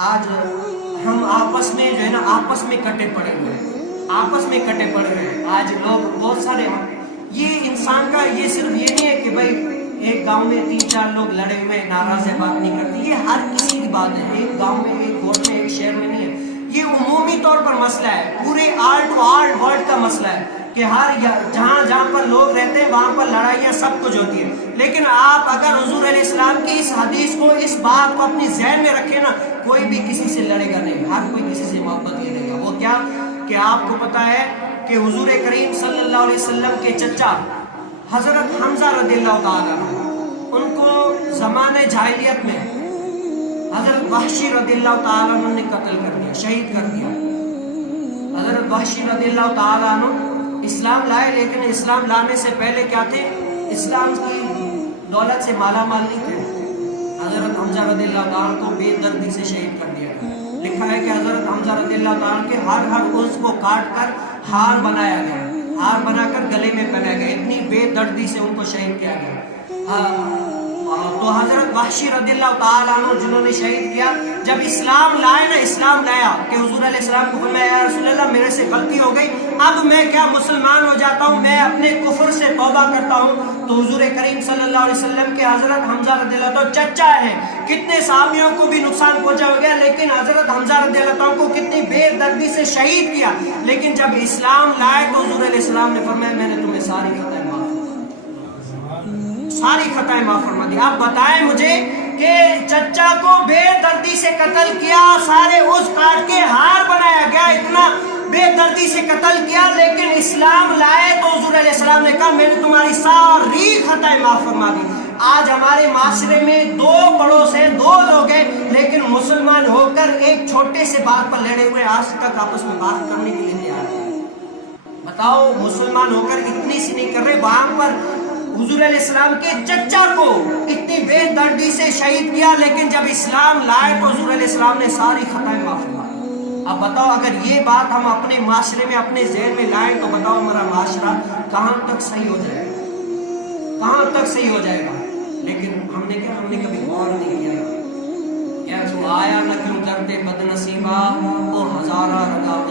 آج ہم آپس میں جو ہے نا آپس میں کٹے پڑے ہوئے ہیں. آج لوگ بہت سارے, یہ انسان کا یہ صرف یہ نہیں ہے کہ بھائی ایک گاؤں میں 3-4 لوگ لڑے ہوئے ناراض ہے بات نہیں کرتے, یہ ہر کسی کی بات ہے. ایک گاؤں میں, ایک گھر میں, ایک شہر میں نہیں ہے, یہ عمومی طور پر مسئلہ ہے, پورے آل ٹو آل ورلڈ کا مسئلہ ہے کہ جہاں پر لوگ رہتے ہیں وہاں پر لڑائیاں سب کچھ ہوتی ہیں. لیکن آپ اگر حضور علیہ السلام کی اس حدیث کو, اس بات کو اپنی ذہن میں رکھیں نا, کوئی بھی کسی سے لڑے گا نہیں, ہر کوئی کسی سے محبت کرے گا. وہ کیا کہ آپ کو پتا ہے کہ حضور کریم صلی اللہ علیہ وسلم کے چچا حضرت حمزہ رضی اللہ تعالیٰ عنہ, ان کو زمانے جاہلیت میں حضرت وحشی رضی اللہ تعالیٰ عنہ نے قتل کر دیا, شہید کر دیا. حضرت وحشی رضی اللہ تعالیٰ عنہ اسلام لائے, لیکن اسلام لانے سے پہلے کیا تھے, اسلام کی دولت سے مالا مال نہیں تھے. حضرت حمزہ رضی اللہ تعالیٰ کو بے دردی سے شہید کر دیا. لکھا ہے کہ حضرت حمزہ رضی اللہ تعالیٰ کے ہر عضو کو کاٹ کر ہار بنایا گیا, ہار بنا کر گلے میں پہنایا گیا, اتنی بے دردی سے ان کو شہید کیا گیا. تو حضرت وحشی رضی اللہ تعالیٰ عنہ جنہوں نے شہید کیا, جب اسلام لائے نا, اسلام لایا کہ حضور علیہ السلام کو فرمایا یا رسول اللہ میرے سے غلطی ہو گئی, اب میں کیا مسلمان ہو جاتا ہوں, میں اپنے کفر سے توبہ کرتا ہوں. تو حضور کریم صلی اللہ علیہ وسلم کے حضرت حمزہ رضی اللہ تعالیٰ چچا ہیں, کتنے صحابیوں کو بھی نقصان پہنچا ہو گیا, لیکن حضرت حمزہ رضی اللہ تعالیٰ کو کتنی بے دردی سے شہید کیا. لیکن جب اسلام لائے تو حضور علیہ السلام نے فرمایا میں نے تمہیں ساری خطائیں معاف فرما دی. آپ بتائیں مجھے کہ چچا کو بے دردی سے قتل کیا, سارے عضو کاٹ کے ہار بنایا گیا, اتنا بے دردی سے قتل کیا, لیکن اسلام لائے تو حضور علیہ السلام نے کہا میں نے تمہاری ساری خطائیں معاف فرما دی. آج ہمارے معاشرے میں 2 پڑوس ہیں, 2 لوگ ہیں, لیکن مسلمان ہو کر ایک چھوٹے سے بات پر لڑے ہوئے, آج تک آپس میں بات کرنے کے لیے تیار ہیں. بتاؤ, مسلمان ہو کر اتنی سی نہیں کر رہے, وہاں پر حضور علیہ السلام کے چچا کو اتنی بے دردی سے شہید کیا, لیکن جب اسلام لائے تو حضور علیہ السلام نے ساری خطائیں معاف فرما دی. اب بتاؤ اگر یہ بات ہم اپنے معاشرے میں, اپنے ذہن میں لائیں تو بتاؤ ہمارا معاشرہ کہاں تک صحیح ہو جائے گا, کہاں تک صحیح ہو جائے گا. لیکن ہم نے کبھی غور نہیں کیا. تو آیا نہ کیوں درد بد نصیبہ, وہ ہزارہ رگا